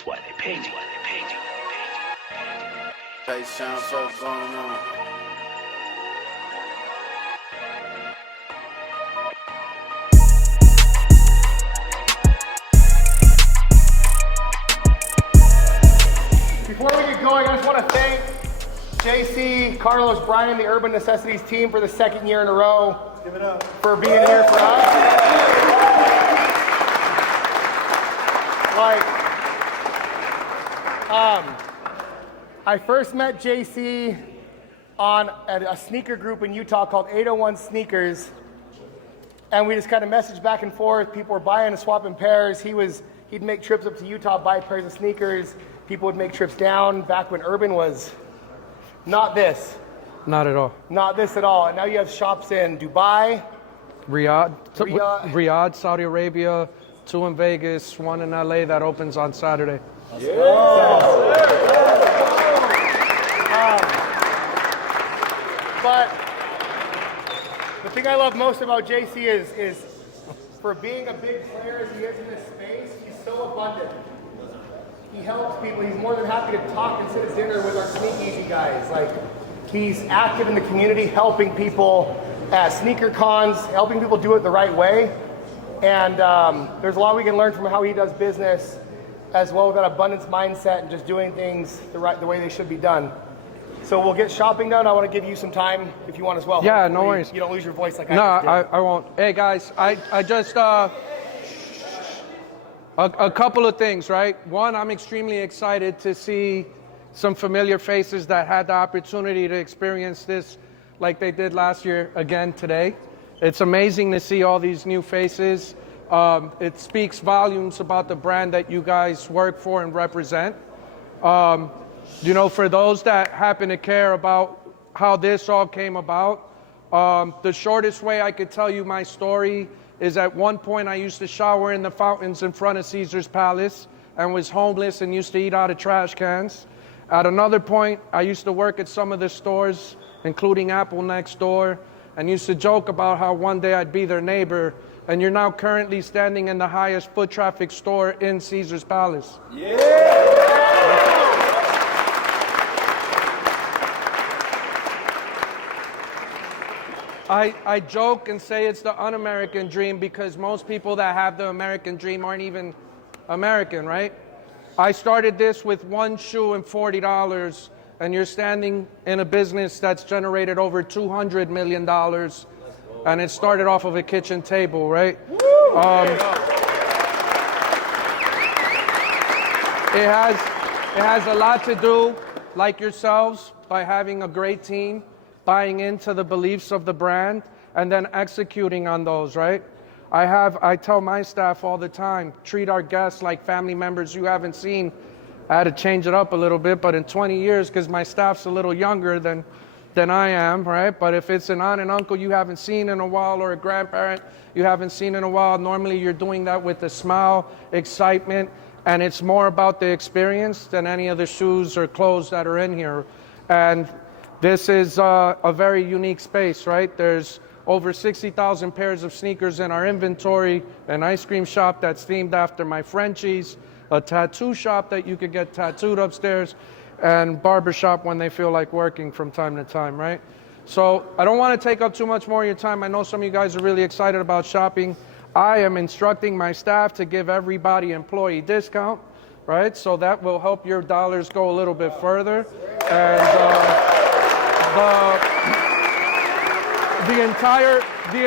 That's why they paid you. Hey, sound so going on. Before we get going, I just want to thank JC, Carlos, Brian, the Urban Necessities team for the second year in a row. Give it up. For being here for us. I first met JC at a sneaker group in Utah called 801 Sneakers, and we just kind of messaged back and forth. People were buying and swapping pairs. He'd make trips up to Utah, buy pairs of sneakers. People would make trips down back when Urban was not this. Not at all. Not this at all. And now you have shops in Dubai, Riyadh, Saudi Arabia, 2 in Vegas, 1 in LA that opens on Saturday. But the thing I love most about JC is for being a big player as he is in this space, he's so abundant. He helps people. He's more than happy to talk and sit at dinner with our Sneak Easy guys. Like, he's active in the community, helping people at sneaker cons, helping people do it the right way. And there's a lot we can learn from how he does business, as well with that abundance mindset and just doing things the way they should be done. So we'll get shopping done. I want to give you some time if you want as well. Yeah, Hopefully no worries. You don't lose your voice like no, I just did. I won't. Hey guys, I just a couple of things, right? One, I'm extremely excited to see some familiar faces that had the opportunity to experience this like they did last year again today. It's amazing to see all these new faces. It speaks volumes about the brand that you guys work for and represent. You know, for those that happen to care about how this all came about, the shortest way I could tell you my story is at one point I used to shower in the fountains in front of Caesar's Palace and was homeless and used to eat out of trash cans. At another point, I used to work at some of the stores, including Apple next door, and used to joke about how one day I'd be their neighbor. And you're now currently standing in the highest foot traffic store in Caesar's Palace. I joke and say it's the un-American dream because most people that have the American dream aren't even American, right? I started this with 1 shoe and $40, and you're standing in a business that's generated over $200 million, and it started off of a kitchen table, right? It has a lot to do, like yourselves, by having a great team, buying into the beliefs of the brand, and then executing on those, right? I tell my staff all the time, treat our guests like family members you haven't seen. I had to change it up a little bit, but in 20 years, because my staff's a little younger than I am, right? But if it's an aunt and uncle you haven't seen in a while, or a grandparent you haven't seen in a while, normally you're doing that with a smile, excitement, and it's more about the experience than any of the shoes or clothes that are in here. And this is a very unique space, right? There's over 60,000 pairs of sneakers in our inventory, an ice cream shop that's themed after my Frenchies, a tattoo shop that you could get tattooed upstairs, and barbershop when they feel like working from time to time, right? So I don't want to take up too much more of your time. I know some of you guys are really excited about shopping. I am instructing my staff to give everybody employee discount, right? So that will help your dollars go a little bit further. And the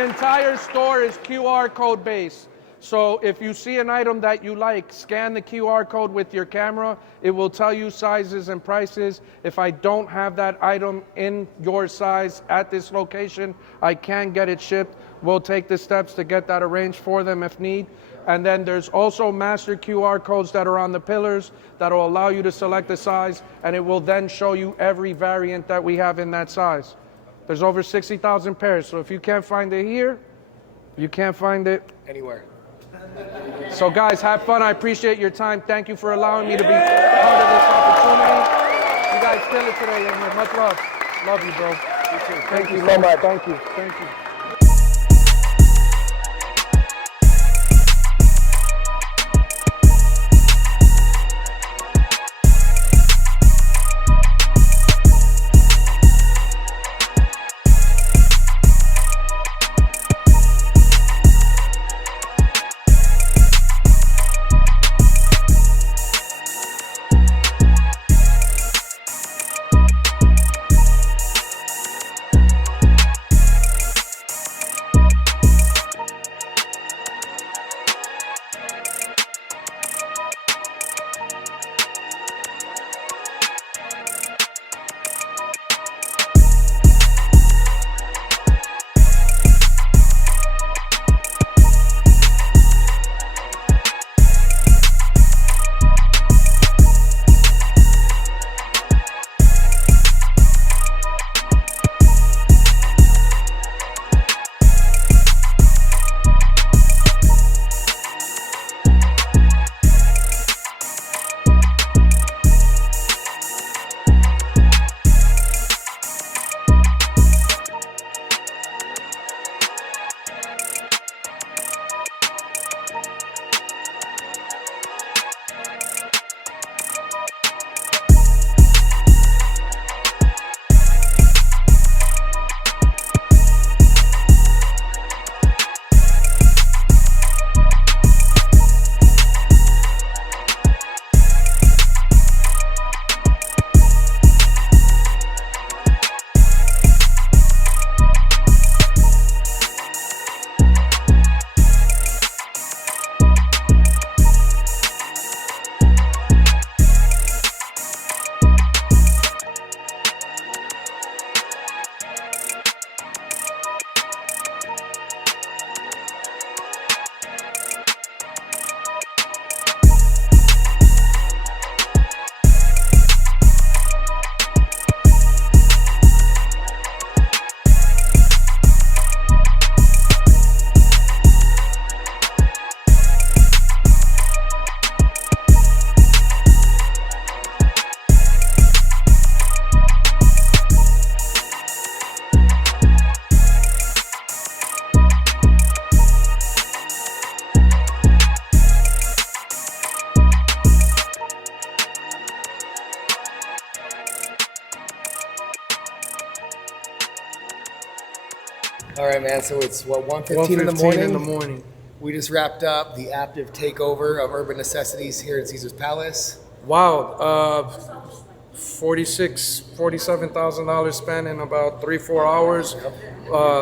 entire store is QR code based. So if you see an item that you like, scan the QR code with your camera. It will tell you sizes and prices. If I don't have that item in your size at this location, I can get it shipped. We'll take the steps to get that arranged for them if need. And then there's also master QR codes that are on the pillars that will allow you to select the size, and it will then show you every variant that we have in that size. There's over 60,000 pairs, so if you can't find it here, you can't find it anywhere. So guys, have fun. I appreciate your time. Thank you for allowing me to be part of this opportunity. You guys kill it today, man. Much love. Love you, bro. You too. Thank you so much. Thank you. Thank you. All right, man. So it's what 1:15 in the 1:15 morning. in the morning. We just wrapped up the Aptive takeover of Urban Necessities here at Caesar's Palace. Wow, $47,000 spent in about 3-4 hours,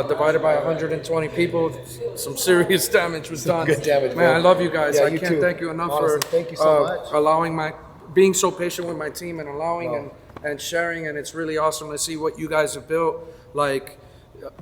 divided by 120 people. Some serious damage was done. Good damage, man. bro. I love you guys. Yeah, I you can't too. thank you enough Honestly, for thank you so much. being so patient with my team and allowing and sharing. And it's really awesome to see what you guys have built. Like,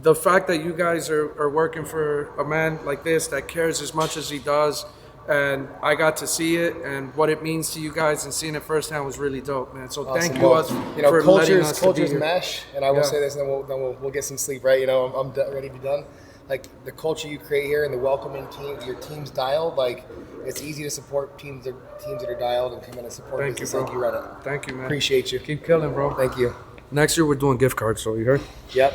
the fact that you guys are working for a man like this that cares as much as he does, and I got to see it and what it means to you guys, and seeing it firsthand was really dope, man. So Awesome. thank you us for letting us to be cultures here. mesh, and I will say this, and then we'll get some sleep, right? You know, I'm ready to be done. Like the culture you create here and the welcoming team, your team's dialed. Like it's easy to support teams that are dialed and come in and support. Thank you, business bro. like you run it. Thank you, man. Appreciate you. Keep killing, bro. Thank you. Next year we're doing gift cards, so you heard? Yep.